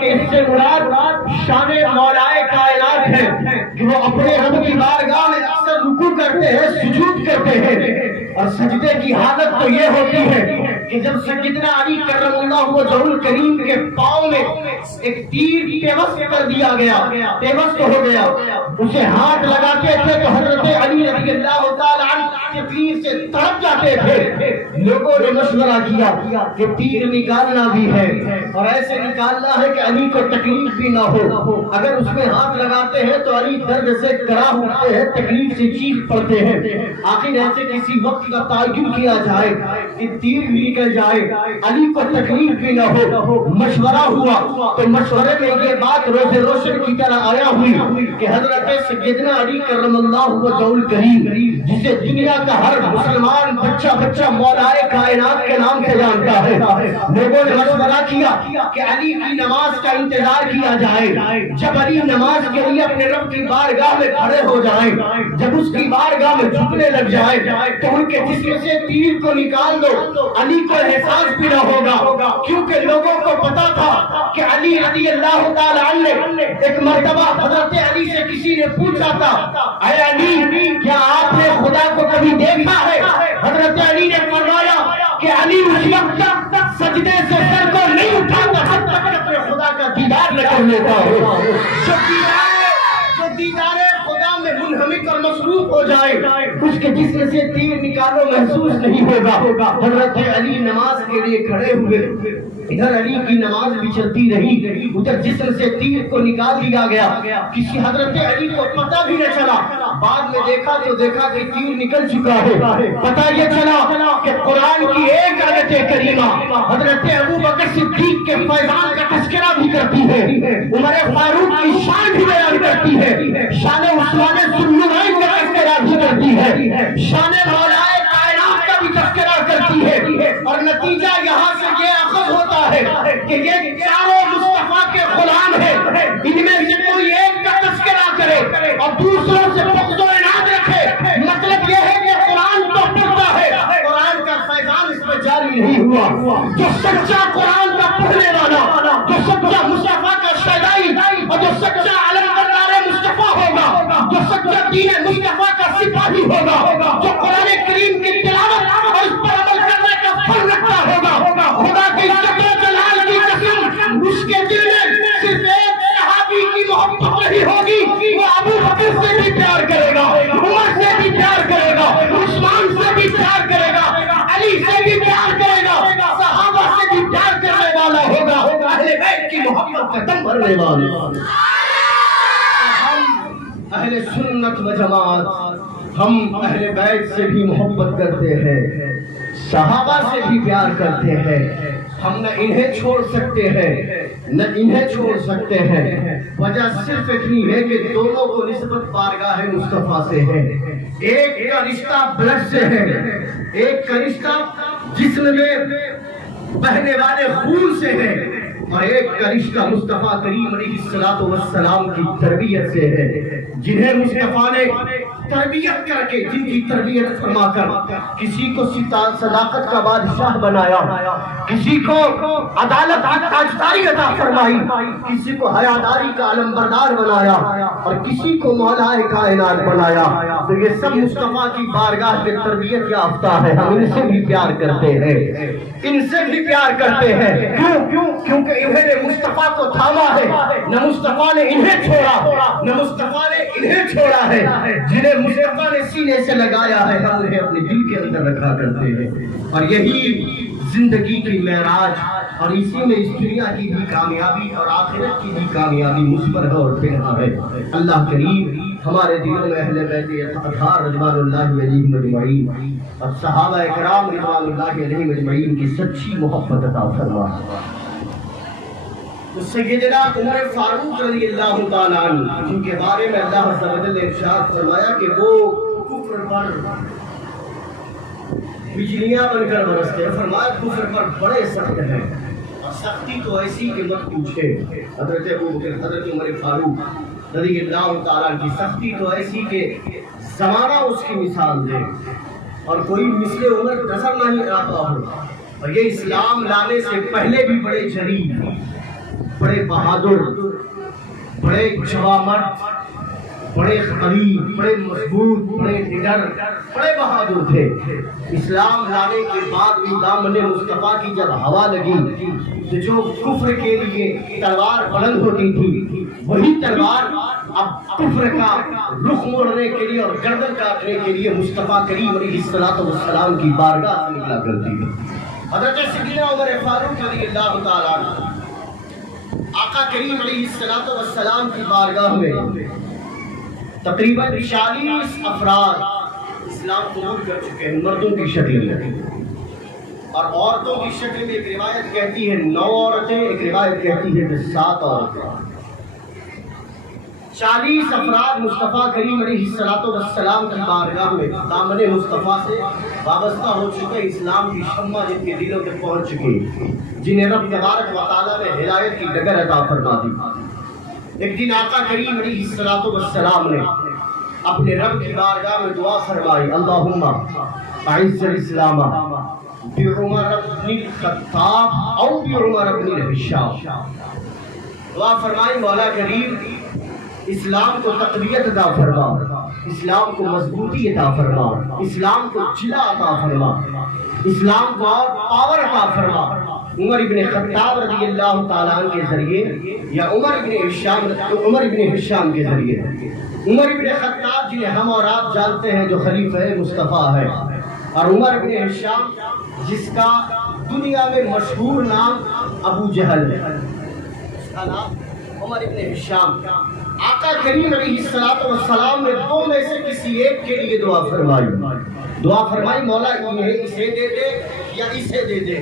کہ اس سے مراد شان مولائے کائنات ہے کہ وہ اپنے رب کی بارگاہ میں اکثر رکوع کرتے ہیں، سجود کرتے ہیں، اور سجدے کی حالت تو یہ ہوتی ہے کہ جب سیدنا علی کرم اللہ وجہہ الکریم کے پاؤں میں ایک تیر پیوست کر دیا گیا، پیوست ہو گیا، اسے ہاتھ لگاتے تھے تو حضرت علی رضی اللہ تعالی عنہ کے تیر سے تڑپ جاتے تھے۔ لوگوں نے مشورہ کیا کہ تیر نکالنا بھی ہے اور ایسے نکالنا ہے کہ علی کو تکلیف بھی نہ ہو، اگر اس میں ہاتھ لگاتے ہیں تو علی درد سے کرا اٹھتے ہیں، تکلیف سے چیخ پڑتے ہیں، آخر ایسے کسی وقت کا تعین کیا جائے کہ تیر بھی نکل جائے، علی کو تکلیف بھی نہ ہو۔ مشورہ ہوا تو مشورے میں یہ بات روز روشن کی طرح آیا ہوئی کہ حضرت سیدنا علی کرم اللہ وجہہ الکریم، جسے دنیا کا ہر مسلمان بچہ مولائے کائنات کے نام سے جانتا ہے، لوگوں نے مشورہ کیا کہ علی کی نماز کا انتظار کیا جائے، جب علی نماز کے لیے اپنے رب کی بارگاہ میں کھڑے ہو جائیں، جب اس کی بارگاہ میں جھکنے لگ جائے تو ان کے جسم سے تیر کو نکال دو، علی کو احساس بھی نہ ہوگا، کیونکہ لوگوں کو پتا تھا کہ علی رضی اللہ تعالی عنہ، ایک مرتبہ حضرت علی سے کسی نے پوچھا تھا، اے علی کیا آپ نے خدا کو کبھی دیکھا ہے؟ حضرت علی نے فرمایا کہ علی اس وقت تک سجدے سے سر کو نہیں اٹھاتا جب تک اپنے خدا کا دیدار نہ کر لیتا ہو۔ جو دیدار خدا میں منہمک اور مصروف ہو جائے اس کے جسم سے تیر نکالو محسوس نہیں ہوگا۔ حضرت علی نماز کے لیے کھڑے ہوئے، ادھر علی کی نماز بھی چلتی رہی، ادھر جسم سے تیر کو نکال دیا گیا، کسی حضرت علی کو پتہ بھی نہ چلا، بعد میں دیکھا کہ تیر نکل چکا ہے، پتہ یہ چلا کہ قرآن کی ایک آیت کریمہ حضرت ابو بکر صدیق کے فیضان کا تذکرہ بھی کرتی ہے، عمر فاروق کی شان بھی بیان کرتی ہے، شان عثمان ذوالنورین کا تذکرہ بھی کرتی ہے، شان مولائے کائنات کا بھی تذکرہ کرتی ہے، اور نتیجہ یہاں سے یہ اخذ ہوتا ہے کہ یہ چاروں مصطفیٰ کے غلام ہیں، ان میں سے کوئی ایک کا تذکرہ کرے اور دوسروں سے بغض و عناد رکھے، مطلب یہ ہے کہ قرآن تو پڑھتا ہے، قرآن کا فیضان اس میں جاری نہیں ہوا۔ جو سچا قرآن کا پڑھنے والا، جو سچا مصطفیٰ کا شیدائی اور جو سچا علم بردار مصطفیٰ ہوگا، جو سچا دین مصطفیٰ کا سپاہی ہوگا، جو قرآن کریم کی تلاوت اور اس پر عمل کرنے کا فن رکھتا ہوگا، خدا کی عزت و جلال کی قسم اس کے دل میں صرف ایک صحابی کی محبت نہیں ہوگی، وہ ابو بکر سے بھی پیار کرے گا، عمر سے بھی پیار کرے گا، عثمان سے بھی پیار کرے گا، علی سے بھی پیار کرے گا، صحابہ سے بھی پیار کرنے والا ہوگا، اہل بیت کی محبت کا دم بھرنے والا۔ اہل سنت و جماعت ہم اہل بیت سے بھی محبت کرتے ہیں، صحابہ سے بھی پیار کرتے ہیں، ہم نہ انہیں چھوڑ سکتے ہیں نہ انہیں چھوڑ سکتے ہیں، وجہ صرف اتنی ہے کہ دونوں کو نسبت بارگاہ مصطفیٰ سے ہے، ایک کا رشتہ بلڈ سے ہے، ایک کا رشتہ جسم میں بہنے والے خون سے ہے، اور ایک کا رشتہ مصطفیٰ کریم علیہ السلام کی تربیت سے ہے، جنہیں مصطفیٰ نے تربیت کر کے، جن کی تربیت فرما کر کسی کو صداقت کا بادشاہ بنایا، کسی کو عدالت کی تاجداری عطا فرمائی، کسی کو حیاداری کا علم بردار بنایا، اور کسی کو مولائے کائنات بنایا، تو یہ سب مصطفیٰ کی بارگاہ میں تربیت یافتہ ہے۔ ہم ان سے بھی پیار کرتے ہیں، ان سے بھی پیار کرتے ہیں، کیونکہ انہیں نے مصطفیٰ کو تھاما ہے، نہ مصطفیٰ نے انہیں چھوڑا، نہ مصطفیٰ نے انہیں چھوڑا ہے، جنہیں مصطفیٰ نے سینے سے لگایا ہے ہم انہیں اپنے دل کے اندر رکھا کرتے ہیں، اور یہی زندگی کی معراج، اور اسی میں اس دنیا کی بھی کامیابی اور آخرت کی بھی کامیابی مصبر ہے اور پنہا ہے۔ اللہ کریم ہمارے دلوں میں اہل بیت اطہار رضوان اللہ علیہم اجمعین اور صحابہ کرام رضوان اللہ علیہم اجمعین کی سچی محبت عطا فرمائے۔ تو سیدنا عمر فاروق رضی اللہ تعالیٰ عنہ، جن کے بارے میں اللہ عز و جل نے ارشاد فرمایا کہ وہ کفر پر بجلیاں بن کر برستے ہیں، فرمایا کفر پر بڑے سخت ہیں، اور سختی تو ایسی کہ مت پوچھے۔ حضرت ابو بکر، حضرت عمر فاروق رضی اللہ تعالیٰ کی سختی تو ایسی کہ زمانہ اس کی مثال دے، اور کوئی مثل عمر نظر نہیں آتا ہو، اور یہ اسلام لانے سے پہلے بھی بڑے شریف، بڑے بہادر، بڑے جوامر، بڑے قوی، بڑے مضبوط، بڑے نڈر، بڑے بہادر تھے۔ اسلام لانے کے بعد بھی دامن مصطفیٰ کی جب ہوا لگی تو جو کفر کے لیے تلوار بلند ہوتی تھی، وہی تلوار اب کفر کا رخ موڑنے کے لیے اور گردن کاٹنے کے لیے مصطفیٰ کریم علیہ السلام کی بارگاہ سے نکلا کرتی ہے۔ حضرت سیدنا عمر فاروق رضی اللہ تعالیٰ عنہ آقا کریم علیہ السلام کی بارگاہ میں تقریباً 40 افراد اسلام قبول کر چکے ہیں، مردوں کی شکل میں، اور عورتوں کی شکل میں ایک روایت کہتی ہے 9 عورتیں، ایک روایت کہتی ہے کہ 7 عورتیں۔ 40 افراد مصطفیٰ کریم علیہ السلام کی بارگاہ میں دامن مصطفیٰ سے وابستہ ہو چکے، اسلام کی شمع جن کے دلوں میں پہنچ چکی، جنہیں رب تبارک و تعالیٰ نے ہدایت کی ڈگر عطا فرما دی۔ ایک دن آقا کریم علیہ السلام نے اپنے رب کی بارگاہ میں دعا فرمائی، اللہم اعز الاسلام بعمر بن الخطاب او بعمر بن الہشام۔ دعا فرمائی مولا کریم اسلام کو تقویت عطا فرما، اسلام کو مضبوطی عطا فرما، اسلام کو جلا عطا فرما، اسلام کو اور پاور عطا فرما، عمر ابن خطاب رضی اللہ تعالیٰ عنہ کے ذریعے یا عمر ابن ہشام کے ذریعے۔ عمر ابن خطاب جنہیں ہم اور آپ جانتے ہیں جو خلیفہ مصطفیٰ ہے، اور عمر ابن ہشام جس کا دنیا میں مشہور نام ابو جہل ہے، اس کا نام عمر ابن ہشام۔ آقا کریم علیہ السلام نے دو میں سے کسی ایک کے لیے دعا فرمائی مولا انہیں اسے دے دے یا اسے دے دے،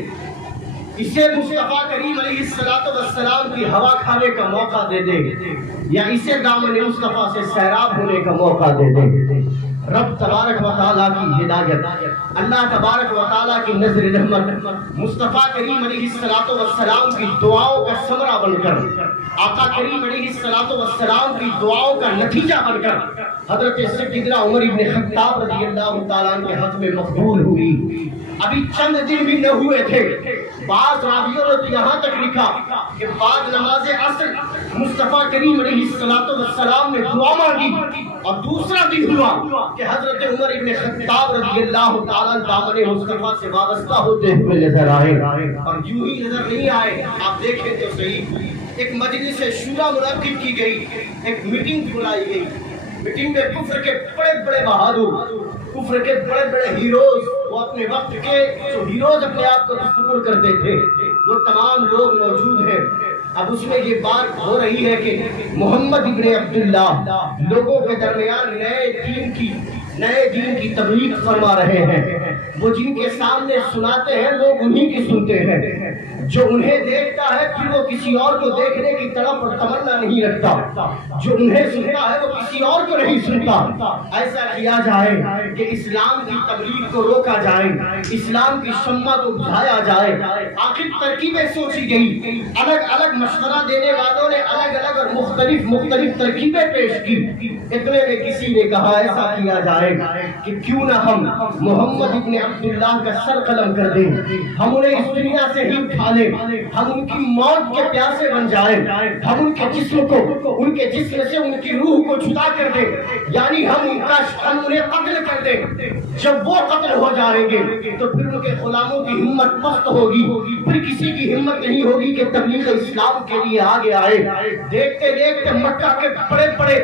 اسے مصطفیٰ کریم علیہ السلام کی ہوا کھانے کا موقع دے دے یا اسے دامن مصطفیٰ سے سیراب ہونے کا موقع دے دے۔ رب تبارک و تعالیٰ کی ہدایت، اللہ تبارک و تعالیٰ کی نظر رحمت مصطفیٰ کریم علیہ السلام کی دعاؤں کا ثمرہ بن کر، آقا کریم علیہ السلام کی دعاؤں کا نتیجہ بن کر حضرت سیدنا عمر ابن خطاب رضی اللہ تعالیٰ عنہ کے حق میں مقبول ہوئی۔ ابھی چند دن بھی نہ ہوئے تھے، بعض راویوں نے تو یہاں تک لکھا کہ بعد نماز عصر مصطفیٰ کریم علیہ السلام نے دعا مانگی، اور دوسرا دن ہوا کہ حضرت عمر ابن خطاب رضی اللہ تعالیٰ دامن مصطفیٰ سے وابستہ ہوتے ہوئے نظر آئے، اور یوں ہی نظر نہیں آئے، آپ دیکھیں تو صحیح، ایک مجلس شورا منعقد کی گئی، ایک میٹنگ بلائی گئی۔ میٹنگ میں کفر کے بڑے بڑے بہادر، کفر کے بڑے بڑے ہیروز، وہ اپنے وقت کے جو ہیروز اپنے آپ کو تصور کرتے تھے، وہ تمام لوگ موجود ہیں۔ اب اس میں یہ بات ہو رہی ہے کہ محمد ابن عبداللہ لوگوں کے درمیان نئے دین کی تبلیغ فرما رہے ہیں۔ وہ جن کے سامنے سناتے ہیں لوگ انہی کی سنتے ہیں، جو انہیں دیکھتا ہے پھر وہ کسی اور کو دیکھنے کی طرف اور تمنا نہیں رکھتا، جو انہیں سنتا ہے وہ کسی اور کو نہیں سنتا۔ ایسا کیا جائے کہ اسلام کی تبلیغ کو روکا جائے، اسلام کی شمع کو بجھایا جائے۔ آخر ترکیبیں سوچی گئی، الگ الگ مشورہ دینے والوں نے الگ الگ اور مختلف ترکیبیں پیش کی۔ اتنے میں کسی نے کہا ایسا کیا جائے کہ کیوں نہ ہم محمد ابن عبداللہ کا سر قلم کر دیں، ہم انہیں اس دنیا سے ہی اٹھا لیں، ہم ان کی موت کے پیاسے بن جائیں، ہم ان کے جسم سے ان کی روح کو جدا کر دیں، یعنی ہم انہیں قتل کر دیں۔ جب وہ قتل ہو جائیں گے تو پھر ان کے غلاموں کی ہمت پست ہوگی، پھر کسی کی ہمت نہیں ہوگی کہ تبلیغ اسلام کے لیے آگے آئے۔ دیکھتے دیکھتے مکہ کے بڑے بڑے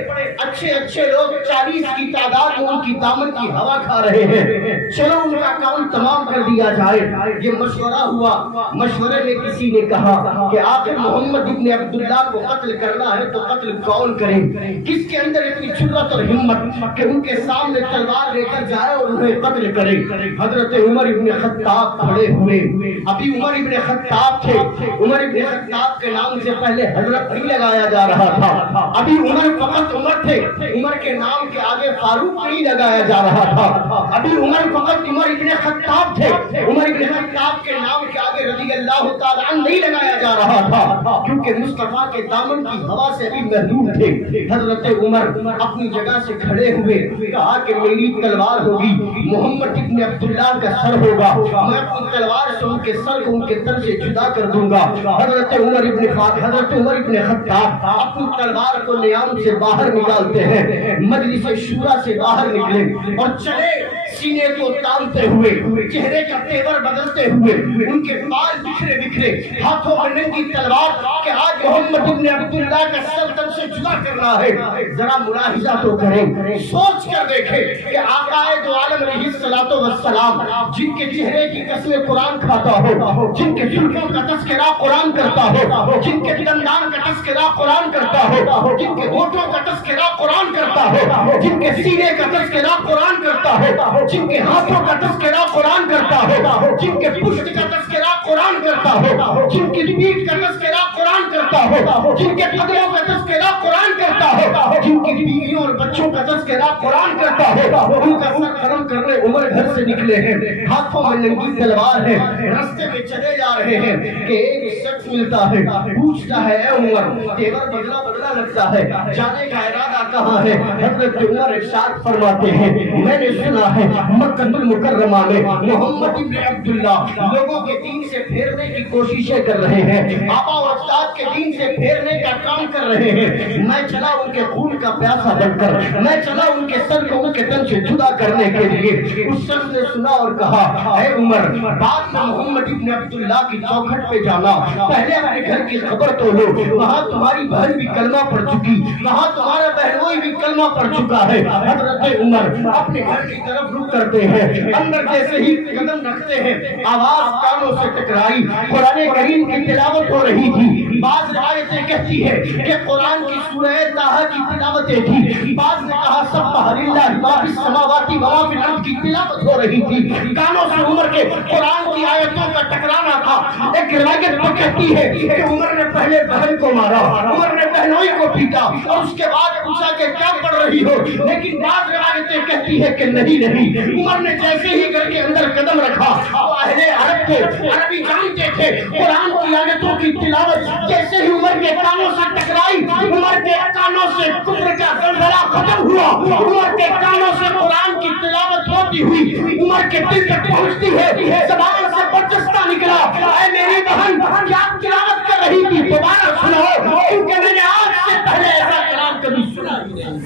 اچھے لوگ 40 کی تعداد میں ان کی دامن کی ہوا کھا رہے ہیں، چلو ان کا کام تمام کر دیا جائے۔ یہ مشورہ ہوا، مشورے میں کسی نے کہا کہ آخر محمد ابن عبداللہ کو قتل کرنا ہے تو قتل کون کرے؟ کس کے اندر اتنی جرأت اور ہمت کہ ان کے سامنے تلوار لے کر جائے اور انہیں قتل کرے؟ حضرت عمر ابن خطاب کھڑے ہوئے۔ ابھی عمر ابن خطاب تھے، عمر ابن خطاب کے نام سے پہلے حضرت نہیں لگایا جا رہا تھا، ابھی عمر فقط عمر تھے، عمر کے نام کے آگے فاروق نہیں لگایا جا رہا تھا، ابھی عمر فقط عمر ابن خطاب تھے، عمر ابن خطاب کے نام کے آگے رضی اللہ تعالیٰ عنہ نہیں لگایا جا رہا تھا، کیونکہ مصطفیٰ کے دامن کی ہوا سے ابھی محروم تھے۔ حضرت عمر اپنی جگہ سے کھڑے ہوئے، کہا کہ میری تلوار ہوگی محمد ابن عبداللہ کا سر ہوگا، میں اپنی تلوار سے ان کے سر کو ان کے تن سے جدا کر دوں گا۔ حضرت عمر ابن خطاب اپنی تلوار کو نیام سے باہر نکالتے ہیں، مجلس شورا سے باہر نکلے اور چلے سینے کو تانتے ہوئے، چہرے کا تیور بدلتے ہوئے، ان کے بال بکھرے بکھرے، ہاتھوں میں ننگی تلوار کہ آج محمد ابن عبداللہ کا سر تن سے جدا کرنا ہے۔ ذرا ملاحظہ تو کریں، سوچ کر دیکھیں کہ آقا دو عالم علیہ السلام جن کے چہرے کی قسمیں قرآن کھاتا ہو، جن کے زلفوں کا تذکرہ قرآن کرتا ہو، جن کے دندان کا تذکرہ قرآن کرتا ہو، جن کے ہونٹوں کا تذکرہ قرآن کرتا ہو، جن کے سینے کا تذکرہ قرآن کرتا ہو، جن کے ہاتھوں کا تذکرہ قرآن کرتا ہو، جن کے پشت کا تذکرہ قرآن کرتا ہو، جن کی پیٹھ کا تذکرہ قرآن کرتا ہو، جن کے قدموں کا تذکرہ قرآن کرتا ہو، جن کی بیویوں اور بچوں کا تذکرہ قرآن کرتا ہو، ان کا سر قلم کرنے عمر گھر سے نکلے ہیں، ہاتھوں میں ننگی تلوار ہے، راستے میں چلے جا رہے ہیں کہ ایک شخص ملتا ہے، پوچھتا ہے اے عمر، تیور بدلا بدلا لگتا ہے، جانے کا ارادہ کہاں ہے؟ حضرت عمر ارشاد فرماتے ہیں میں نے سنا ہے مکہ المکرمہ میں محمد ابن عبداللہ لوگوں کے دین سے پھیرنے کی کوششیں کر رہے ہیں، آبا و اجداد کے دین سے پھیرنے کا کام کر رہے ہیں، میں چلا ان کے خون کا پیاسا بن کر، میں چلا ان کے سر کو ان کے تن سے جدا کرنے کے لیے۔ اس شخص نے سنا اور کہا اے عمر، بعد میں محمد ابن عبداللہ کی چوکھٹ پہ جانا، پہلے اپنے گھر کی خبر تو لو، وہاں تمہاری بہن بھی کلمہ پڑھ چکی، وہاں تمہارا بہنوئی بھی کلمہ پڑھ چکا ہے۔ حضرت عمر اپنے گھر کی طرف رخ کرتے ہیں، اندر جیسے ہی قدم رکھتے ہیں آواز کانوں سے ٹکرائی، قرآن کریم کی تلاوت ہو رہی تھی۔ بعض روایتیں کہتی ہے کہ قرآن کی سورہ طٰہٰ کی تلاوتیں تھی، بعض نے کہا سبح للہ ما فی السماوات و ما فی الارض کی تلاوت ہو رہی تھی، کانوں سے عمر کے قرآن کی آیتوں کا ٹکرانا تھا۔ ایک روایت تو کہتی ہے کہ عمر نے پہلے بہن کو مارا، عمر نے بہنوئی کو پیٹا اور اس کے بعد پوچھا کہ کیا پڑھ رہی ہو، لیکن بعض روایتیں کہتی ہے کہ نہیں عمر نے جیسے ہی گھر کے اندر قدم رکھا، وہ اہل عرب تھے، عربی جانتے تھے، قرآن کی آیتوں کی تلاوت جیسے ہی عمر کے کانوں سے ٹکرائی، عمر کے کانوں سے کفر کا زلزلہ ختم ہوا، عمر کے کانوں سے قرآن کی تلاوت ہوتی ہوئی عمر کے دل تک پہنچتی ہے، زبان سے برجستہ نکلا اے میری بہن کیا تلاوت کر رہی تھی، دوبارہ سناؤ، کیونکہ میں نے آج سے پہلے ایسا کلام کبھی سنا ہی نہیں۔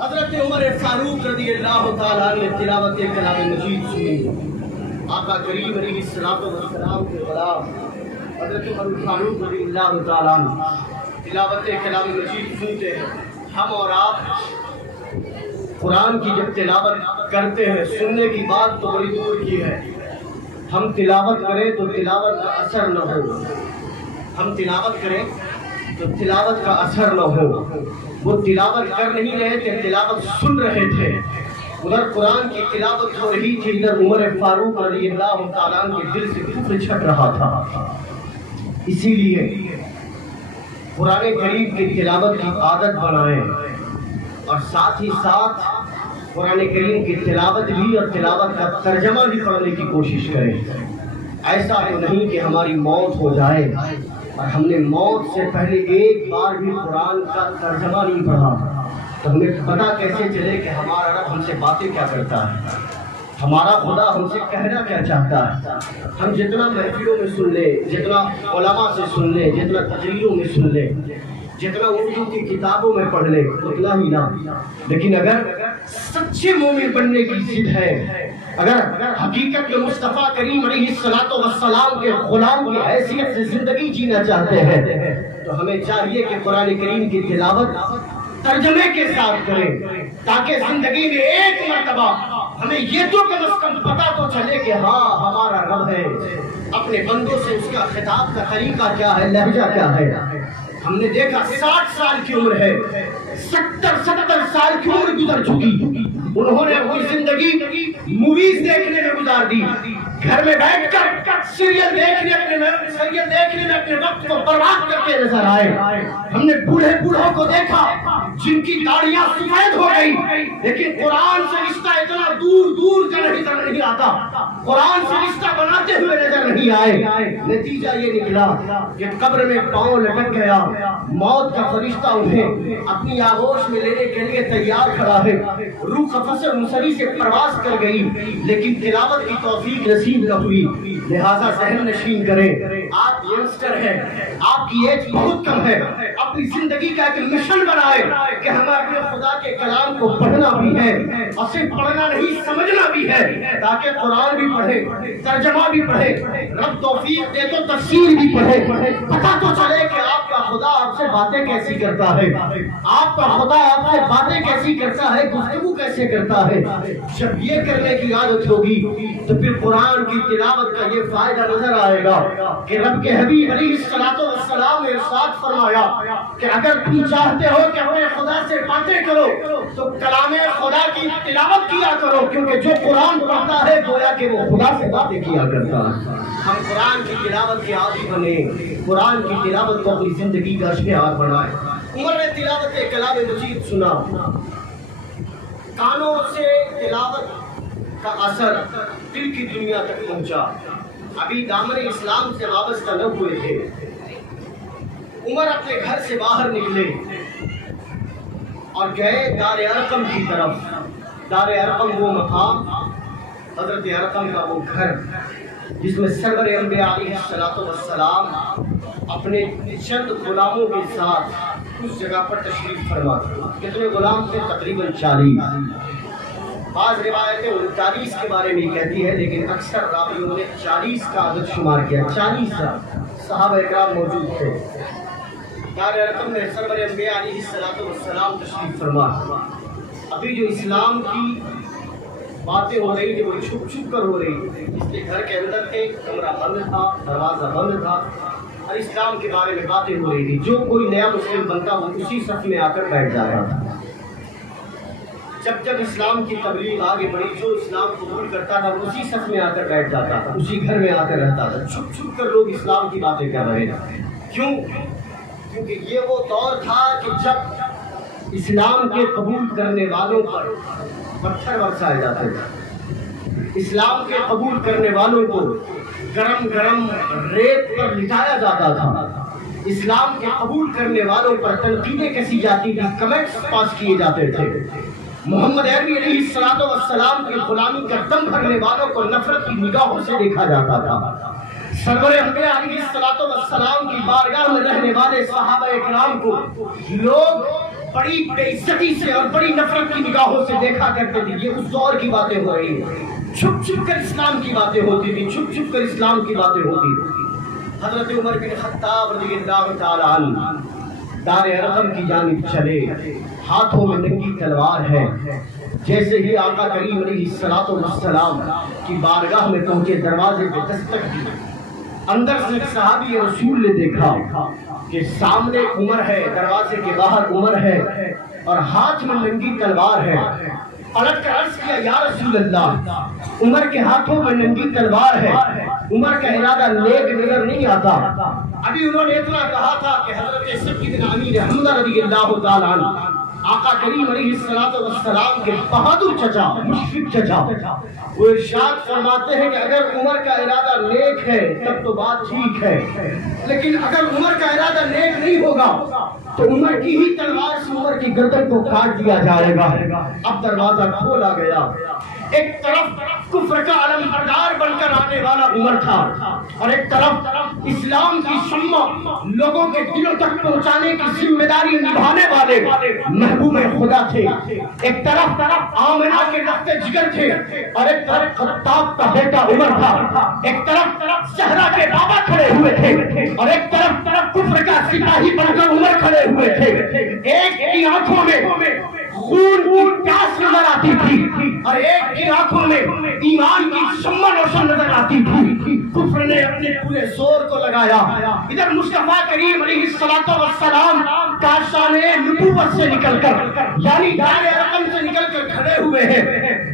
حضرت عمر فاروق رضی اللہ تعالیٰ نے تلاوت کلام مجید سنی، آقا کریم علیہ السلام کے غلام حضرت عمر فاروق رضی اللہ تعالیٰ تلاوت کلام مجید سنتے ہیں۔ ہم اور آپ قرآن کی جب تلاوت کرتے ہیں، سننے کی بات تو بڑی دور کی ہے، ہم تلاوت کریں تو تلاوت کا اثر نہ ہو، ہم تلاوت کریں تو تلاوت کا اثر نہ ہو، وہ تلاوت کر نہیں رہے تھے، تلاوت سن رہے تھے، ادھر قرآن کی تلاوت ہو رہی تھی، ادھر عمر فاروق رضی اللہ تعالیٰ کے دل سے کفر چھٹ رہا تھا۔ اسی لیے قرآن کریم کی تلاوت کی عادت بنائیں اور ساتھ ہی ساتھ قرآن کریم کی تلاوت بھی اور تلاوت کا ترجمہ بھی پڑھنے کی کوشش کریں۔ ایسا تو نہیں کہ ہماری موت ہو جائے اور ہم نے موت سے پہلے ایک بار بھی قرآن کا ترجمہ نہیں پڑھا تو ہمیں پتہ کیسے چلے کہ ہمارا رب ہم سے باتیں کیا کرتا ہے، ہمارا خدا ہم سے کہنا کیا چاہتا ہے۔ ہم جتنا محفلوں میں سن لیں، جتنا علماء سے سن لیں، جتنا تقریروں میں سن لیں، جتنا اردو کی کتابوں میں پڑھ لیں، اتنا ہی نہ، لیکن اگر سچے مومن بننے کی ضد ہے، اگر حقیقت میں مصطفیٰ کریم علیہ السلام کے غلام کی حیثیت سے زندگی جینا چاہتے ہیں تو ہمیں چاہیے کہ قرآن کریم کی تلاوت ترجمے کے ساتھ کریں، تاکہ زندگی میں ایک مرتبہ ہمیں یہ تو کم از کم پتہ تو چلے کہ ہاں ہمارا رب ہے، اپنے بندوں سے اس کا خطاب کا طریقہ کیا ہے، لہجہ کیا ہے۔ ہم نے دیکھا 60 سال کی عمر ہے، 70 سال کی عمر گزر چکی، انہوں نے اپنی زندگی موویز دیکھنے میں گزار دی، گھر میں بیٹھ کر سیریل دیکھنے میں اپنے وقت کو برباد کرتے نظر آئے. ہم نے بوڑھوں کو دیکھا جن کی داڑیاں سفید ہو گئی, لیکن قرآن سے رشتہ اتنا دور نظر نہیں آتا, قرآن سے رشتہ بناتے ہوئے نظر نہیں آئے. نتیجہ یہ نکلا کہ قبر میں پاؤں لٹک گیا, موت کا فرشتہ انہیں اپنی آغوش میں لینے کے لیے تیار کھڑا ہے, روح قفس منصری سے پرواز کر گئی, لیکن تلاوت کی توفیق نصیب نہ ہوئی. لہذا ذہن نشین کریں, آپ ینگسٹر ہیں, آپ کی ایج بہت کم ہے, اپنی زندگی کا ایک مشن بنائے کہ ہمیں اپنے خدا کے کلام کو پڑھنا بھی ہے, اور صرف پڑھنا نہیں سمجھنا بھی ہے, تاکہ قرآن بھی پڑھے, ترجمہ بھی پڑھے, رب توفیق دے تو تفسیر بھی پڑھے, پتہ تو چلے کہ آپ کا خدا آپ سے باتیں کیسی کرتا ہے, آپ کا خدا آپ سے باتیں کیسی کرتا ہے, گفتگو کیسے کرتا ہے. جب یہ کرنے کی عادت ہوگی تو پھر قرآن کی تلاوت کا یہ فائدہ نظر آئے گا کہ رب کے حبیب علیہ السلام نے ارشاد فرمایا کہ اگر تم چاہتے ہو کہ اپنے خدا سے باتیں کرو تو کلام خدا کی تلاوت کیا کرو, کیونکہ جو قرآن پڑھتا ہے گویا کہ وہ خدا سے باتیں کیا کرتا ہے. ہم قرآن کی تلاوت کے عادی بنے, قرآن کی تلاوت کو اپنی زندگی کا شعار بنائیں. عمر نے تلاوت کلام مجید سنا, کانوں سے تلاوت کا اثر دل کی دنیا تک پہنچا. ابھی دامن اسلام سے وابستہ نہ ہوئے تھے. عمر اپنے گھر سے باہر نکلے اور گئے دار ارقم کی طرف. دار ارقم وہ مقام, حضرت ارقم کا وہ گھر جس میں سرور انبیاء علیہ السلام اپنے چند غلاموں کے ساتھ اس جگہ پر تشریف فرما تھے. کتنے غلام تھے؟ تقریباً 40. بعض روایتیں 39 کے بارے میں کہتی ہے, لیکن اکثر راویوں نے 40 کا عدد شمار کیا. 40 صحابہ اکرام موجود تھے. دار ارقم میں سرور انبیاء علیہ السلام تشریف فرما. ابھی جو اسلام کی باتیں ہو رہی تھی وہ چھپ کر ہو رہی تھی, اس لیے گھر کے اندر تھے, کمرہ بند تھا, دروازہ بند تھا, اور اسلام کے بارے میں باتیں ہو رہی تھی. جو کوئی نیا مسلم بنتا وہ اسی صف میں آ کر بیٹھ جا رہا تھا. جب اسلام کی تبلیغ آگے بڑھی, جو اسلام قبول کرتا تھا وہ اسی صف میں آ کر بیٹھ جاتا تھا, اسی گھر میں آ کر رہتا تھا. چھپ کر لوگ اسلام کی باتیں کر رہے تھے. کیوں؟ کیونکہ یہ وہ دور تھا کہ جب اسلام کے قبول کرنے والوں پر پتھر برسائے جاتے تھے. اسلام کے قبول کرنے والوں کو گرم ریت پر لٹایا جاتا تھا. اسلام کے قبول کرنے والوں پر تنقیدیں کسی جاتی تھی, کمنٹس پاس کیے جاتے تھے. محمد عربی علیہ السلام کی غلامی کا دم بھرنے والوں کو نفرت کی نگاہوں سے دیکھا جاتا تھا. سرور انبیاء علیہ السلام کی بارگاہ میں رہنے والے صحابہ اکرام کو لوگ بڑی بے عزتی سے اور بڑی نفرت کی نگاہوں سے دیکھا کرتے تھے. یہ اس دور کی باتیں ہو رہی ہیں. چھپ کر اسلام کی باتیں ہوتی تھی, چھپ کر اسلام کی باتیں ہوتی تھی. حضرت عمر بن خطاب رضی اللہ تعالی عنہ دار ارقم کی جانب چلے, ہاتھوں میں ننگی تلوار ہے. جیسے ہی آقا کریم علیہ السلام کی بارگاہ میں پہنچے, دروازے پہ دستک دی. اندر سے ایک صحابی رسول نے دیکھا کہ سامنے عمر ہے, دروازے کے باہر عمر ہے اور ہاتھ میں ننگی تلوار ہے. پلٹ کر عرض کیا, یا رسول اللہ, عمر کے ہاتھوں میں ننگی تلوار ہے, عمر کا ارادہ نیک نظر نہیں آتا. ابھی انہوں نے اتنا کہا تھا کہ حضرت سیدنا امیر حمزہ رضی اللہ تعالی عنہ آقا کریم علیہ السلام کے بہادر چچا, مشفق چچا, وہ ارشاد فرماتے ہیں کہ اگر عمر کا ارادہ نیک ہے تب تو بات ٹھیک ہے, لیکن اگر عمر کا ارادہ نیک نہیں ہوگا تو عمر کی ہی تلوار سے عمر کی گردن کو کاٹ دیا جائے گا. اب دروازہ کھولا گیا. ایک طرف کفر کا علم بردار بن کر آنے والا عمر تھا, اور ایک طرف اسلام کی شمع لوگوں کے دلوں تک پہنچانے کی ذمہ داری نبھانے والے محبوب خدا تھے. ایک طرف آمنہ کے رخت جگر تھے, اور ایک طرف خطاب کا بیٹا عمر تھا. ایک طرف زہرا کے بابا کھڑے ہوئے تھے, اور ایک طرف کفر کا سپاہی بن کر عمر کھڑے ہوئے تھے. ایک کی آنکھوں میں خون کی پیاس نظر آتی تھی, اور ایک کی آنکھوں میں ایمان کی شمع روشن نظر آتی تھی. کفر نے اپنے پورے زور کو لگایا. ادھر مصطفیٰ کریم علیہ السلام کاشانِ نبوت سے نکل کر, یعنی دار ارقم سے نکل کر کھڑے ہوئے ہیں.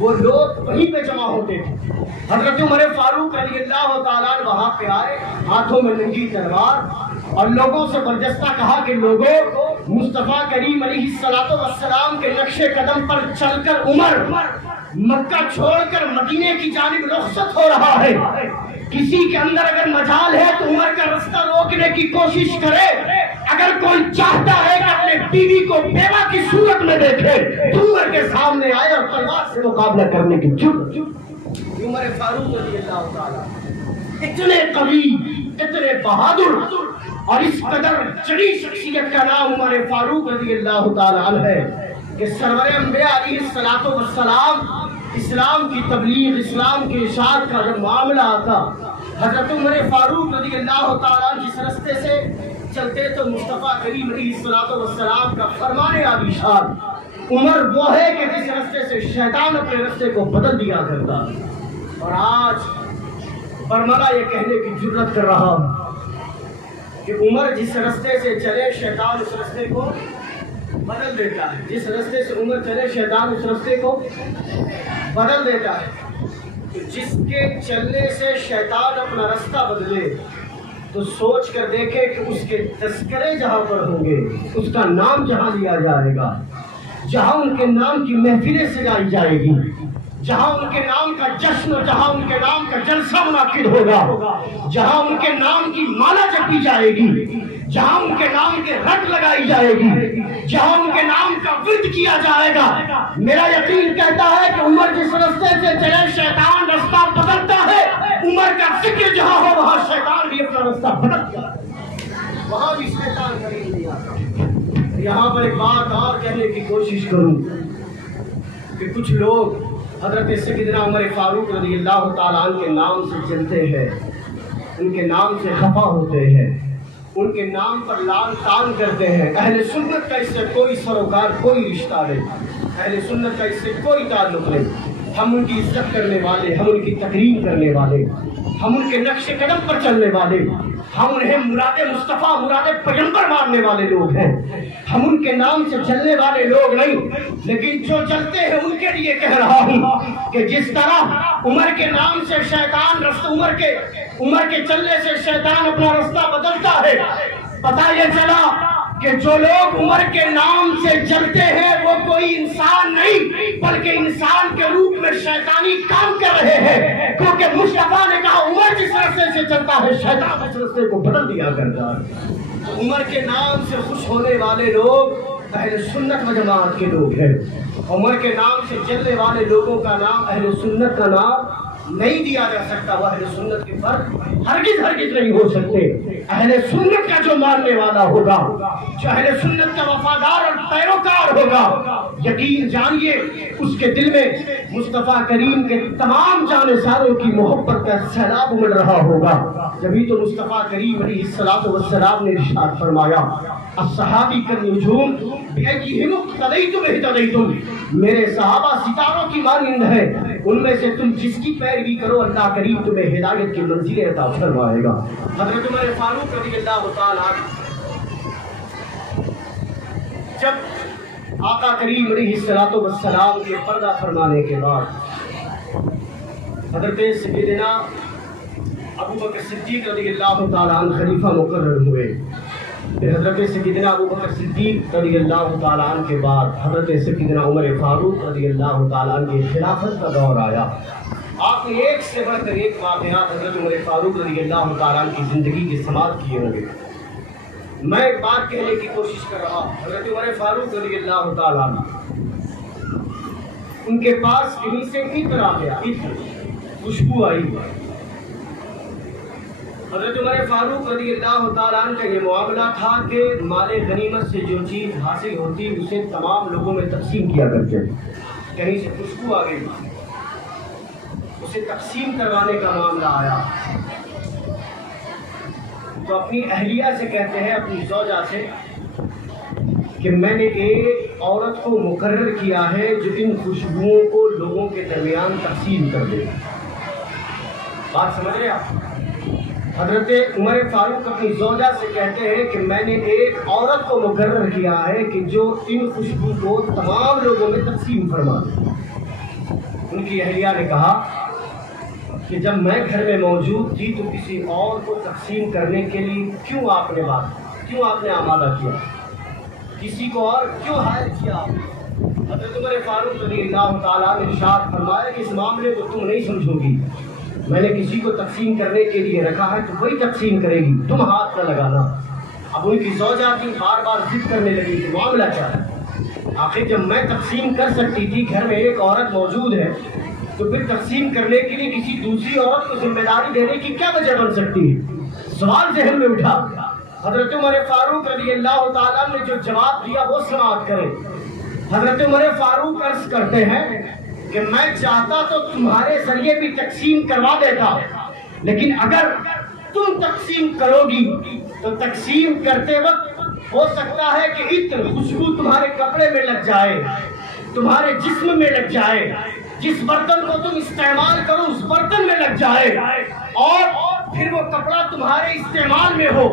وہ لوگ وہیں پہ جمع ہوتے تھے. حضرت عمر فاروق رضی اللہ تعالیٰ عنہ وہاں پہ آئے, ہاتھوں میں ننگی تلوار, اور لوگوں سے برجستہ کہا کہ لوگوں, مصطفیٰ کریم علیہ السلام کے نقش قدم پر چل کر عمر مکہ چھوڑ کر مدینے کی جانب رخصت ہو رہا ہے. کسی کے اندر اگر مجال ہے تو عمر کا رستہ روکنے کی کوشش کرے. اگر کوئی چاہتا ہے کہ اپنے بیوی کو بیوہ کی صورت میں دیکھے تو عمر کے سامنے آئے اور تلوار سے مقابلہ کرنے کی جرأت. عمر فاروق رضی اللہ تعالیٰ اتنے قوی, اتنے بہادر اور اس قدر چڑی شخصیت کا نام عمر فاروق رضی اللہ تعالیٰ عنہ ہے کہ سرور انبیاء علیہ السلام اسلام کی تبلیغ, اسلام کے ارشاد کا جب معاملہ آتا, حضرت عمر فاروق رضی اللہ تعالیٰ جس رستے سے چلتے تو مصطفیٰ کریم علیہ السلام کا فرمان آبیشار عمر وہ ہے کہ جس رستے سے شیطان اپنے رستے کو بدل دیا کرتا. اور آج برملا یہ کہنے کی جرأت کر رہا کہ عمر جس رستے سے چلے شیطان اس رستے کو بدل دیتا ہے. جس رستے سے عمر چلے شیطان اس رستے کو بدل دیتا ہے. جس کے چلنے سے شیطان اپنا رستہ بدلے تو سوچ کر دیکھے کہ اس کے تذکرے جہاں پر ہوں گے, اس کا نام جہاں لیا جائے گا, جہاں ان کے نام کی محفلیں سجائی جائے گی, جہاں ان کے نام کا جشن, جہاں ان کے نام کا جلسہ منعقد ہوگا, جہاں ان کے نام کی مالا جپی جائے گی, جہاں ان کے نام کے رٹ لگائی جائے گی, جہاں ان کے نام کا ورد کیا جائے گا, میرا یقین کہتا ہے کہ عمر جس رستے سے چلے شیطان رستہ بدلتا ہے. عمر کا ذکر جہاں ہو وہاں شیطان بھی اپنا رستہ بدلتا ہے, وہاں بھی شیطان قریب نہیں آتا. یہاں پر ایک بات اور کہنے کی کوشش کروں کہ کچھ لوگ حضرت سیدنا عمر فاروق رضی اللہ تعالیٰ عنہ کے نام سے جلتے ہیں, ان کے نام سے خفا ہوتے ہیں, ان کے نام پر لعن طعن کرتے ہیں. اہل سنت کا اس سے کوئی سروکار, کوئی رشتہ نہیں. اہل سنت کا اس سے کوئی تعلق نہیں. ہم ان کی عزت کرنے والے, ہم ان کی تقریم کرنے والے, ہم ان کے نقش قدم پر چلنے والے, ہم انہیں مراد مصطفیٰ, مراد پیغمبر ماننے والے لوگ ہیں. ہم ان کے نام سے چلنے والے لوگ نہیں. لیکن جو چلتے ہیں ان کے لیے کہہ رہا ہوں کہ جس طرح عمر کے نام سے شیطان عمر کے چلنے سے شیطان اپنا رستہ بدلتا ہے, پتہ یہ چلا کہ جو لوگ عمر کے نام سے چلتے ہیں وہ کوئی انسان نہیں بلکہ انسان کے روپ میں شیطانی کام کر رہے ہیں. کیونکہ مصطفیٰ نے کہا عمر جس رستے سے چلتا ہے شیطان اس رستے کو بدل دیا کرتا ہے. عمر کے نام سے خوش ہونے والے لوگ اہل سنت و جماعت کے لوگ ہیں. عمر کے نام سے چلنے والے لوگوں کا نام اہل سنت کا نام نہیں دیا جا سکتا. وہ اہل سنت کے فرق ہرگز نہیں ہو سکتے. اہل سنت کا جو ماننے والا ہوگا, جو اہل سنت کا وفادار اور پیروکار ہوگا, یقین جانیے اس کے دل میں مصطفیٰ کریم کے تمام جانثاروں کی محبت کا سیلاب امڑ رہا ہوگا. جبھی تو مصطفیٰ کریم علیہ السلام نے ارشاد فرمایا الصحابی کالنجوم بأیہم اقتدیتم اہتدیتم, میرے صحابہ ستاروں کی مانند ہیں, ان میں سے تم جس کی پیروی کرو اللہ کریم تمہیں ہدایت کی منزلیں عطا فرمائے گا. حضرت عمر فاروق رضی اللہ تعالیٰ جب آقا کریم علیہ السلام کے پردہ فرمانے کے بعد حضرت سیدنا ابو بکر صدیق رضی اللہ تعالیٰ عنہ خلیفہ مقرر ہوئے. حضرت سیدنا ابو بکر صدیق رضی اللہ تعالیٰ عنہ کے بعد حضرت سیدنا عمر فاروق رضی اللہ تعالیٰ عنہ کی خلافت کا دور آیا. آپ نے ایک سے بڑھ کر ایک واقعات حضرت عمر فاروق رضی اللہ تعالیٰ عنہ کی زندگی کے سماعت کیے ہوں گے. میں ایک بات کہنے کی کوشش کر رہا ہوں. حضرت عمر فاروق رضی اللہ تعالیٰ عنہ, ان کے پاس کہیں سے عطر آ گیا, خوشبو آئی. حضرت عمر فاروق رضی اللہ تعالیٰ عنہ کا یہ معاملہ تھا کہ مال غنیمت سے جو چیز حاصل ہوتی اسے تمام لوگوں میں تقسیم کیا کرتے. کہیں سے خوشبو آ گئی, اسے تقسیم کروانے کا معاملہ آیا تو اپنی اہلیہ سے کہتے ہیں, اپنی زوجہ سے, کہ میں نے ایک عورت کو مقرر کیا ہے جو ان خوشبوؤں کو لوگوں کے درمیان تقسیم کر دے. بات سمجھ رہے آپ؟ حضرت عمر فاروق اپنی زوجہ سے کہتے ہیں کہ میں نے ایک عورت کو مقرر کیا ہے کہ جو ان خوشبو کو تمام لوگوں میں تقسیم فرما دے. ان کی اہلیہ نے کہا کہ جب میں گھر میں موجود تھی تو کسی اور کو تقسیم کرنے کے لیے کیوں آپ نے آمادہ کیا، کسی کو اور کیوں حائل کیا؟ حضرت عمر فاروق رضی اللہ تعالیٰ نے ارشاد فرمایا کہ اس معاملے کو تم نہیں سمجھو گی، میں نے کسی کو تقسیم کرنے کے لیے رکھا ہے تو وہی تقسیم کرے گی، تم ہاتھ نہ لگانا۔ اب ان کی زوجہ تھی، بار بار ضد کرنے لگی کہ معاملہ کیا ہے؟ آخر جب میں تقسیم کر سکتی تھی، گھر میں ایک عورت موجود ہے، تو پھر تقسیم کرنے کے لیے کسی دوسری عورت کو ذمہ داری دینے کی کیا وجہ بن سکتی ہے؟ سوال ذہن میں اٹھا۔ حضرت عمر فاروق رضی اللہ تعالیٰ نے جو جواب دیا وہ سماعت کریں۔ حضرت عمر فاروق عرض کرتے ہیں کہ میں چاہتا تو تمہارے ذریعے بھی تقسیم کروا دیتا، لیکن اگر تم تقسیم کرو گی تو تقسیم کرتے وقت ہو سکتا ہے کہ عطر خوشبو تمہارے کپڑے میں لگ جائے، تمہارے جسم میں لگ جائے، جس برتن کو تم استعمال کرو اس برتن میں لگ جائے، اور پھر وہ کپڑا تمہارے استعمال میں ہو،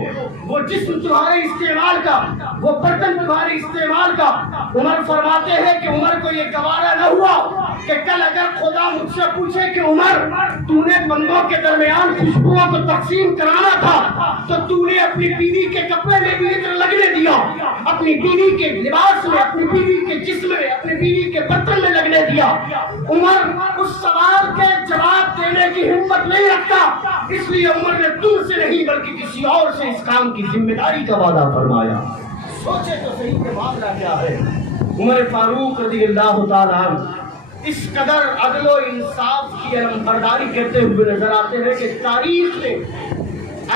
وہ جسم تمہارے استعمال کا، وہ برتن تمہارے استعمال کا۔ عمر فرماتے ہیں کہ عمر کو یہ گوارا نہ ہوا کہ کل اگر خدا مجھ سے پوچھے کہ عمر تو نے بندوں کے درمیان خوشبوؤں کو تقسیم کرانا تھا تو تو نے اپنی بیوی کے کپڑے میں بھی عطر لگنے دیا، اپنی بیوی کے لباس میں، اپنی بیوی کے جسم میں، اپنی بیوی کے برتن میں لگنے دیا۔ عمر اس سوال کے جواب دینے کی ہمت نہیں رکھتا، اس لیے عمر نے تم سے نہیں بلکہ کسی اور سے اس کام کی ذمہ داری کا وعدہ فرمایا۔ سوچے تو صحیح کہ معاملہ کیا ہے۔ عمر فاروق رضی اللہ تعالیٰ اس قدر عدل و انصاف کی علم برداری کرتے ہوئے نظر آتے ہیں کہ تاریخ میں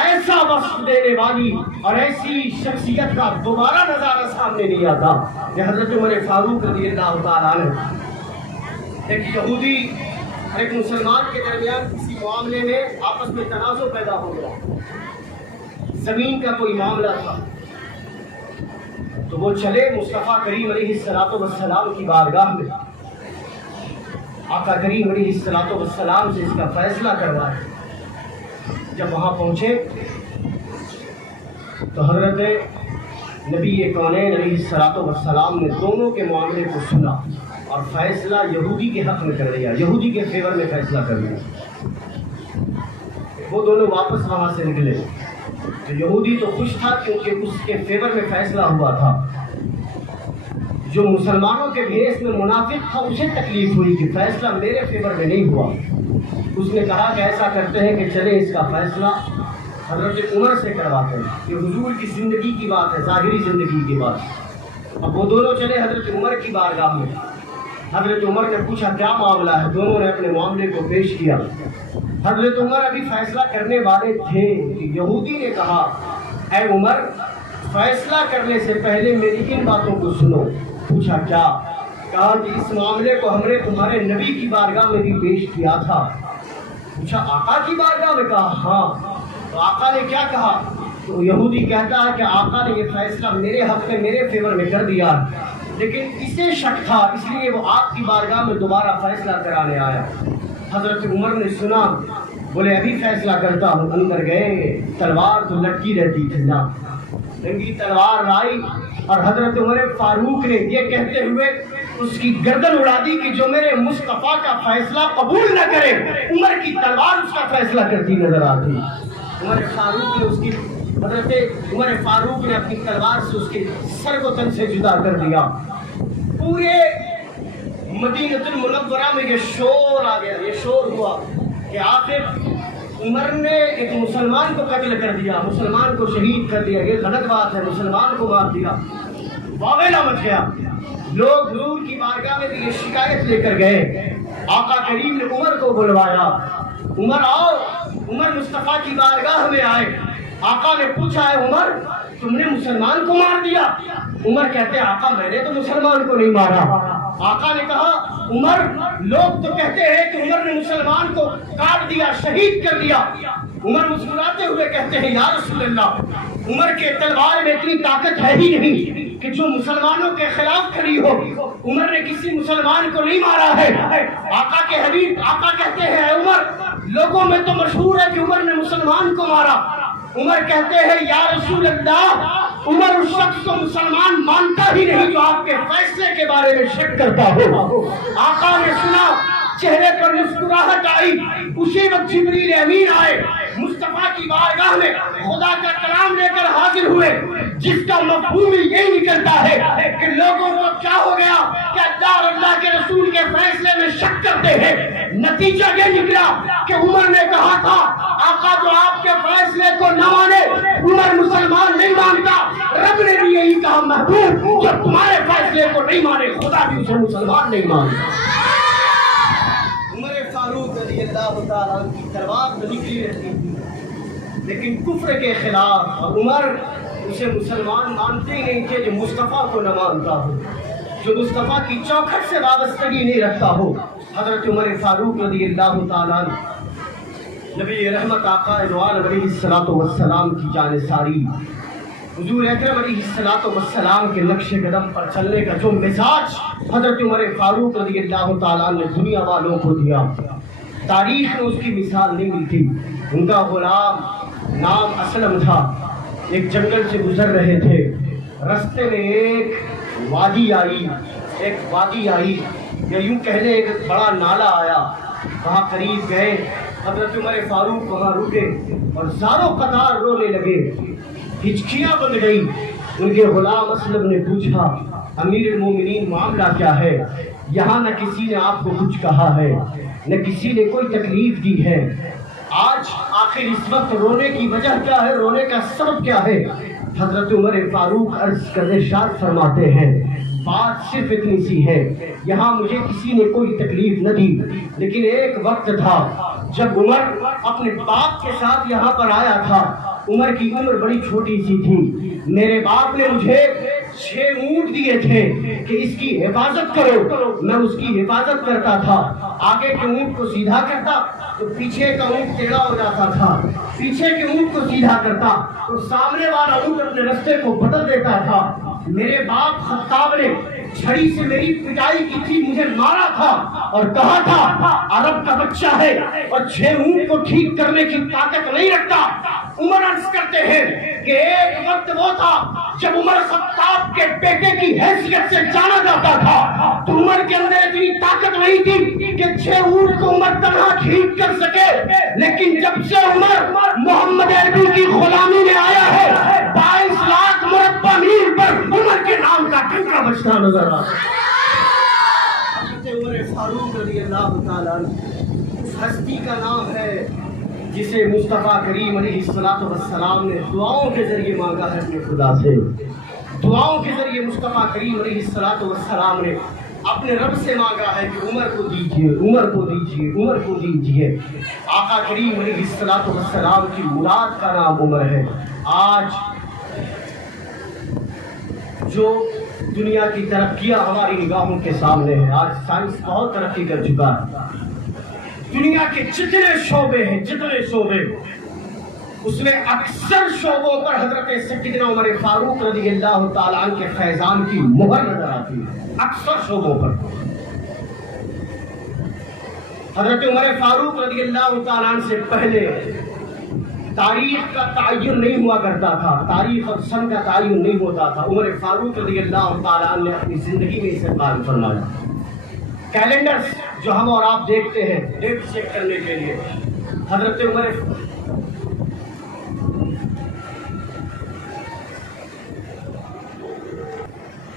ایسا وصف دینے والی اور ایسی شخصیت کا دوبارہ نظارہ سامنے نہیں آتا کہ حضرت عمر فاروق رضی اللہ تعالیٰ نے ایک یہودی اور ایک مسلمان کے درمیان کسی معاملے میں آپس میں تنازع پیدا ہو گیا، زمین کا کوئی معاملہ تھا، تو وہ چلے مصطفیٰ کریم علیہ السلام کی بارگاہ میں، آقا کریم علیہ السلام سے اس کا فیصلہ کروائے۔ جب وہاں پہنچے تو حضرت نبی کونین علیہ السلام نے دونوں کے معاملے کو سنا اور فیصلہ یہودی کے حق میں کر دیا، یہودی کے فیور میں فیصلہ کر دیا۔ وہ دونوں واپس وہاں سے نکلے تو یہودی تو خوش تھا کیونکہ اس کے فیور میں فیصلہ ہوا تھا، جو مسلمانوں کے بھیس میں منافق تھا اسے تکلیف ہوئی کہ فیصلہ میرے فیور میں نہیں ہوا۔ اس نے کہا کہ ایسا کرتے ہیں کہ چلے اس کا فیصلہ حضرت عمر سے کرواتے ہیں، یہ حضور کی زندگی کی بات ہے، ظاہری زندگی کی بات۔ اب وہ دونوں چلے حضرت عمر کی بارگاہ میں۔ حضرت عمر نے پوچھا کیا معاملہ ہے، دونوں نے اپنے معاملے کو پیش کیا۔ حضرت عمر ابھی فیصلہ کرنے والے تھے کہ یہودی نے کہا اے عمر فیصلہ کرنے سے پہلے میری ان باتوں کو سنو۔ پوچھا کیا؟ کہا کہ اس معاملے کو ہم نے تمہارے نبی کی بارگاہ میں بھی پیش کیا تھا۔ پوچھا آقا کی بارگاہ میں؟ کہا ہاں۔ تو آقا نے کیا کہا؟ تو یہودی کہتا ہے کہ آقا نے یہ فیصلہ میرے حق میں میرے فیور میں کر دیا، لیکن اسے شک تھا اس لیے وہ آپ کی بارگاہ میں دوبارہ فیصلہ کرانے آیا۔ حضرت عمر نے سنا، بولے ابھی فیصلہ کرتا ہوں۔ اندر گئے، تلوار تو لٹکی رہتی تھی نا، ننگی تلوار لائی اور حضرت عمر فاروق نے یہ کہتے ہوئے اس کی گردن اڑا دی کہ جو میرے مصطفیٰ کا فیصلہ قبول نہ کرے، عمر کی تلوار اس کا فیصلہ کرتی نظر آتی۔ حضرت عمر فاروق نے اپنی تلوار سے اس کے سر کو تن سے جدا کر دیا۔ پورے مدینہ المنورہ میں یہ شور آ گیا، یہ شور ہوا کہ آخر عمر نے ایک مسلمان کو قتل کر دیا، مسلمان کو شہید کر دیا، یہ غلط بات ہے، مسلمان کو مار دیا۔ واویلا مچ گیا، لوگ حضور کی بارگاہ میں یہ شکایت لے کر گئے۔ آقا کریم نے عمر کو بلوایا، عمر آؤ۔ عمر مصطفیٰ کی بارگاہ میں آئے۔ آقا نے پوچھا ہے عمر تم نے مسلمان کو مار دیا؟ عمر کہتے ہیں آقا میں نے تو مسلمان کو نہیں مارا۔ آقا نے کہا عمر لوگ تو کہتے ہیں کہ عمر نے مسلمان کو کاٹ دیا، شہید کر دیا۔ عمر مسکراتے ہوئے کہتے ہیں یا رسول اللہ عمر کے تلوار میں اتنی طاقت ہے ہی نہیں کہ جو مسلمانوں کے خلاف کھڑی ہو۔ عمر نے کسی مسلمان کو نہیں مارا ہے۔ آقا کے حبیب آقا کہتے ہیں اے عمر لوگوں میں تو مشہور ہے کہ عمر نے مسلمان کو مارا۔ عمر کہتے ہیں یا رسول اللہ عمر اس شخص کو مسلمان مانتا ہی نہیں جو آپ کے فیصلے کے بارے میں شک کرتا ہو۔ آقا نے سنا مسکراہٹ آئی اسی وقت جبریل امین آئے مصطفیٰ کی بارگاہ میں خدا کا کلام لے کر حاضر ہوئے جس کا مفہوم یہی نکلتا ہے کہ لوگوں کو کیا ہو گیا کہ اللہ اور اللہ کے رسول کے فیصلے میں شک کرتے ہیں. نتیجہ یہ نکلا کہ عمر نے کہا تھا آقا جو آپ کے فیصلے کو نہ مانے عمر مسلمان نہیں مانتا. رب نے بھی یہی کہا محبوب جو تمہارے فیصلے کو نہیں مانے خدا بھی اسے مسلمان نہیں مانتا. عمر فاروق رضی اللہ تعالیٰ کی تلوار تو نکلی رہتی تھی لیکن کفر کے خلاف عمر اسے مسلمان مانتے ہی نہیں تھے جو مصطفیٰ کو نہ مانتا ہو جو مصطفیٰ کی چوکھٹ سے وابستگی نہیں رکھتا ہو. حضرت عمر فاروق رضی اللہ تعالیٰ نبی رحمت آقا انوار علیہ السلام کی جانثاری حضور اکرم علیہ السلام کے نقش قدم پر چلنے کا جو مزاج حضرت عمر فاروق رضی اللہ تعالیٰ نے دنیا والوں کو دیا تاریخ میں اس کی مثال نہیں ملتی. ان کا غلام نام اسلم تھا. ایک جنگل سے گزر رہے تھے رستے میں ایک وادی آئی یا یوں کہہ لیں ایک بڑا نالا آیا. وہاں قریب گئے حضرت عمر فاروق وہاں رکے اور زاروں قطار رونے لگے. ہچکیاں بن گئی. ان کے غلام اسلم نے پوچھا امیر المومنین معاملہ کیا ہے؟ یہاں نہ کسی نے آپ کو کچھ کہا ہے نہ کسی نے کوئی تکلیف دی ہے. آج آخر اس وقت رونے کی وجہ کیا ہے؟ رونے کا سبب کیا ہے؟ حضرت عمر فاروق عرض کر ارشاد فرماتے ہیں بات صرف اتنی سی ہے یہاں مجھے کسی نے کوئی تکلیف نہ دی لیکن ایک وقت تھا جب عمر اپنے باپ کے ساتھ یہاں پر آیا تھا. عمر کی عمر بڑی چھوٹی سی تھی. میرے باپ نے مجھے 6 اونٹ دیے تھے کہ اس کی حفاظت کرو. میں اس کی حفاظت کرتا تھا. آگے کے اونٹ کو سیدھا کرتا تو پیچھے کا اونٹ ٹیڑھا ہو جاتا تھا. پیچھے کے اونٹ کو سیدھا کرتا تو سامنے والا اونٹ اپنے رستے کو بدل دیتا تھا. میرے باپ خطاب نے چھڑی سے میری پٹائی کی تھی مجھے مارا تھا اور کہا تھا عرب کا بچہ ہے اور 6 اونٹ کو ٹھیک کرنے کی طاقت نہیں رکھتا. عمر عرض کرتے ہیں کہ ایک وقت وہ تھا جب عمر خطاب کے بیٹے کی حیثیت سے جانا جاتا تھا تو عمر کے اندر اتنی طاقت نہیں تھی کہ 6 اونٹ کو عمر تنہا ٹھیک کر سکے. لیکن جب سے عمر محمد عربی کی غلامی میں آیا ہے 22 لاکھ مربع میل پر عمر کے نام کا ٹھنکا بجتا نظر آتا ہے. عمر فاروق رضی اللہ تعالیٰ اس ہستی کا نام ہے جسے مصطفیٰ کریم علیہ السلام نے دعاؤں کے ذریعے مانگا ہے اپنے خدا سے. دعاؤں کے ذریعے مصطفیٰ کریم علیہ السلام نے اپنے رب سے مانگا ہے کہ عمر کو دیجیے عمر کو دیجیے عمر کو دیجیے. آقا کریم علیہ السلام کی مراد کا نام عمر ہے. آج جو دنیا کی ترقیاں ہماری نگاہوں کے سامنے ہیں آج سائنس بہت ترقی کر چکا ہے. دنیا کے جتنے شعبے اس میں اکثر شعبوں پر حضرت سیدنا عمر فاروق رضی اللہ تعالیٰ عنہ کے فیضان کی مہر نظر آتی ہے. اکثر شعبوں پر حضرت عمر فاروق رضی اللہ تعالیٰ عنہ سے پہلے تاریخ کا تعین نہیں ہوا کرتا تھا. تاریخ اور سن کا تعین نہیں ہوتا تھا. عمر فاروق رضی اللہ تعالیٰ عنہ نے اپنی زندگی میں اسے قائم فرمایا. کیلنڈر جو ہم اور آپ دیکھتے ہیں ڈیٹ چیک کرنے کے لیے حضرت عمر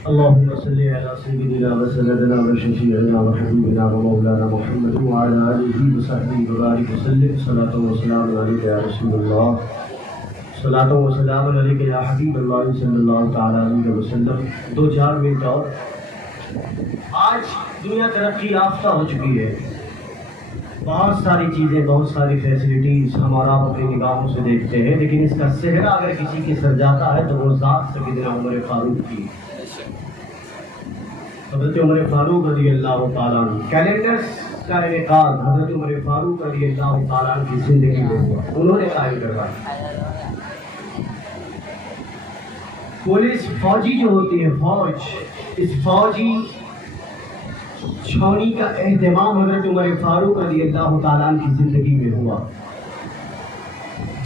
اللهم صل على سيدنا وسندنا وشفيعنا وحبيبنا ومولانا محمد وعلى آله وصحبه وبارك وسلم. صلاة وسلام عليك يا رسول الله صلاة وسلام عليك يا حبيب الله صلی اللہ تعالی علیہ وسلم. 2-4 منٹ اور. آج دنیا ترقی یافتہ ہو چکی ہے. بہت ساری چیزیں بہت ساری فیسلٹیز ہمارا اپنی نگاہوں سے دیکھتے ہیں لیکن اس کا صحرا اگر کسی کے سر جاتا ہے تو وہ ذات سیدنا عمر فاروق کی. حضرت عمر فاروق رضی اللہ تعالیٰ عنہ کیلنڈرز کا انعقاد حضرت عمر فاروق رضی اللہ تعالیٰ عنہ کی زندگی میں ہوا. انہوں نے قائم کروایا. پولیس فوجی جو ہوتی ہے فوج اس فوجی چھاؤنی کا اہتمام حضرت عمر فاروق رضی اللہ تعالیٰ عنہ کی زندگی میں ہوا.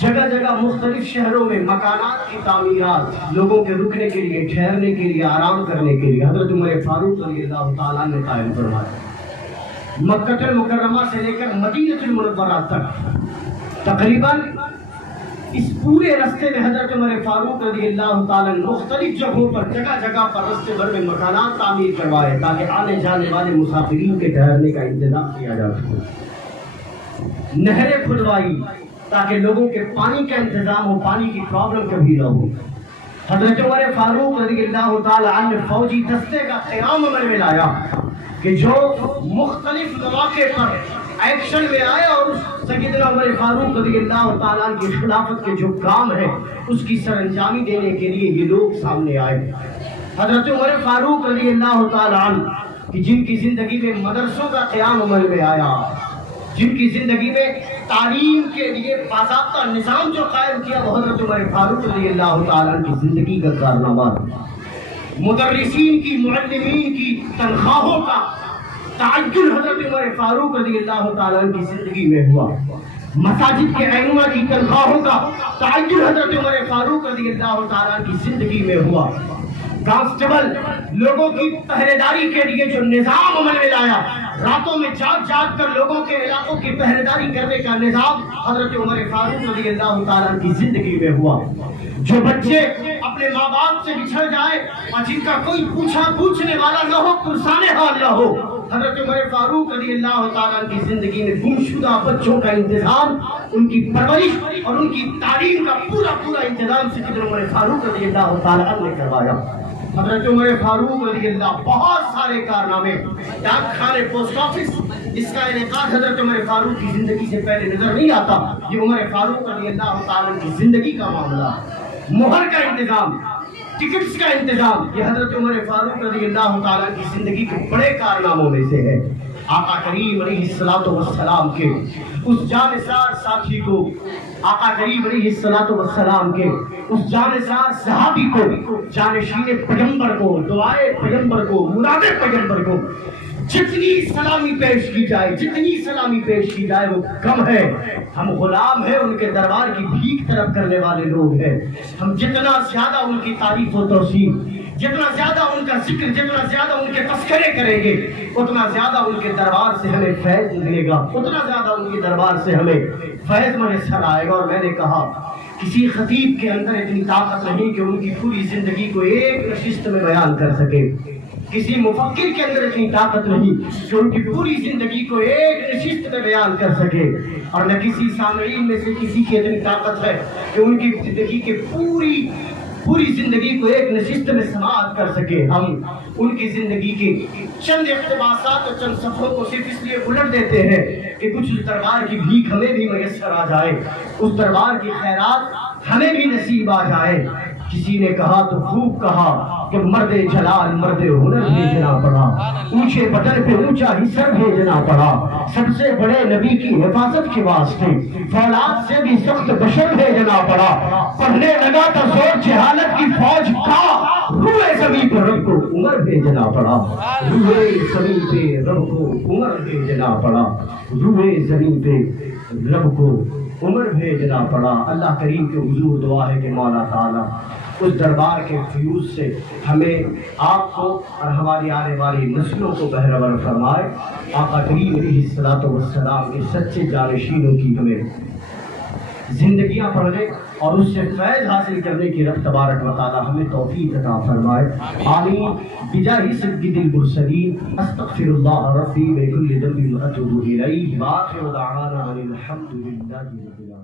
جگہ جگہ مختلف شہروں میں مکانات کی تعمیرات لوگوں کے رکنے کے لیے ٹھہرنے کے لیے آرام کرنے کے لیے حضرت عمر فاروق رضی اللہ تعالیٰ نے قائم فرمایا. مکہ المکرمہ سے لے کر مدینہ المنورہ تک تقریباً اس پورے رستے میں حضرت عمر فاروق رضی اللہ تعالیٰ مختلف جگہوں پر جگہ جگہ پر رستے بھر میں مکانات تعمیر کروائے تاکہ آنے جانے والے مسافرین کے ٹھہرنے کا انتظام کیا جا سکے، نہریں کھدوائی تاکہ لوگوں کے پانی کا انتظام ہو، پانی کی پرابلم کبھی نہ ہو۔ حضرت عمر فاروق رضی اللہ تعالیٰ عنہ فوجی دستے کا قیام عمل میں لایا کہ جو مختلف مواقع پر ایکشن میں آیا اور سیدنا عمر فاروق رضی اللہ تعالیٰ عنہ کی خلافت کے جو کام ہے اس کی سر انجامی دینے کے لیے یہ لوگ سامنے آئے۔ حضرت عمر فاروق رضی اللہ تعالیٰ عنہ کہ جن کی زندگی میں مدرسوں کا قیام عمل میں آیا، جن کی زندگی میں تعلیم کے لیے باضابطہ نظام جو قائم کیا وہ حضرت عمر فاروق رضی اللہ تعالیٰ عنہ کی زندگی کا کارنامہ، مدرسین کی، معلمین کی تنخواہوں کا تعین حضرت عمر فاروق رضی اللہ تعالیٰ عنہ کی زندگی میں ہوا، مساجد کے ائمہ کی تنخواہوں کا تعین حضرت عمر فاروق رضی اللہ تعالیٰ عنہ کی زندگی میں ہوا، کانسٹیبل لوگوں کی پہرے داری کے لیے جو نظام عمل میں لایا، راتوں میں جاگ جاگ کر لوگوں کے علاقوں کی پہرے داری کرنے کا نظام حضرت عمر فاروق رضی اللہ تعالیٰ عنہ کی زندگی میں ہوا، جو بچے اپنے ماں باپ سے بچھڑ جائے اور جن کا کوئی پوچھنے والا نہ ہو، پرسان حال نہ ہو، حضرت عمر فاروق رضی اللہ تعالیٰ عنہ کی زندگی میں گمشدہ بچوں کا انتظام، ان کی پرورش اور ان کی تعلیم کا پورا انتظام سیدنا عمر فاروق رضی اللہ تعالیٰ عنہ نے کروایا۔ حضرت عمر فاروق رضی اللہ بہت سارے کارنامے، ڈاک خانے، پوسٹ آفس، اس کا انعقاد حضرت عمر فاروق کی زندگی سے پہلے نظر نہیں آتا، یہ عمر فاروق رضی اللہ تعالیٰ کی زندگی کا معاملہ، مہر کا انتظام، ٹکٹس کا انتظام، یہ حضرت عمر فاروق رضی اللہ تعالیٰ کی زندگی کے بڑے کارناموں میں سے ہے۔ آقا کریم علیہ الصلوۃ والسلام کے اس جانثار ساتھی کو، آقا کریم علیہ الصلوۃ والسلام کے اس جانثار صحابی کو، جانشین پیغمبر کو، دعائے پیغمبر کو، مراد پیغمبر کو جتنی سلامی پیش کی جائے وہ کم ہے۔ ہم غلام ہیں، ان کے دربار کی بھیک طلب کرنے والے لوگ ہیں۔ ہم جتنا زیادہ ان کی تعریف و توصیف، جتنا زیادہ ان کا ذکر، جتنا زیادہ ان کے تذکرے کریں گے، اتنا زیادہ ان کے دربار سے ہمیں فیض ملے گا، اتنا زیادہ ان کے دربار سے ہمیں فیض میسر آئے گا۔ اور میں نے کہا کسی خطیب کے اندر اتنی طاقت نہیں کہ ان کی پوری زندگی کو ایک نشست میں بیان کر سکے، کسی مفکر کے اندر اتنی طاقت نہیں کہ ان کی پوری زندگی کو ایک نشست میں بیان کر سکے، اور نہ کسی سامعین میں سے کسی کی اتنی طاقت ہے کہ ان کی زندگی کے پوری زندگی کو ایک نشست میں سماعت کر سکے۔ ہم ان کی زندگی کے چند اقتباسات اور چند صفحوں کو صرف اس لیے الٹ دیتے ہیں کہ کچھ اس دربار کی بھیک ہمیں بھی میسر آ جائے، اس دربار کی خیرات ہمیں بھی نصیب آ جائے۔ کسی نے کہا تو خوب کہا کہ مرد جلال مرد ہنر بھیجنا پڑا، اونچے بدن پہ اونچا حصہ بھیجنا پڑا، سب سے بڑے نبی کی حفاظت کے واسطے فولاد سے بھی سخت بشر بھیجنا پڑا، پڑھنے لگا تو زور جہالت کی فوج کا، روئے زمین پہ رب کو عمر بھیجنا پڑا، روئے زمین پہ رب کو عمر بھیجنا پڑا، روئے زمین پہ رب کو عمر بھیجنا پڑا۔ اللہ کریم کے حضور دعا ہے کہ مولا تعالیٰ اس دربار کے فیوز سے ہمیں، آپ کو اور ہماری آنے والی نسلوں کو بہرور فرمائے۔ آقا کریم علیہ الصلوۃ والسلام کے سچے جانشینوں کی ہمیں زندگیاں پڑھنے اور اس سے فیض حاصل کرنے کی رب تبارک و تعالی ہمیں توفیق عطا فرمائے، آمین۔ بجاہ سید المرسلین استغفر اللہ ربی من کل ذنب واتوب الیہ، وآخر دعوانا ان الحمد للہ رب العالمین۔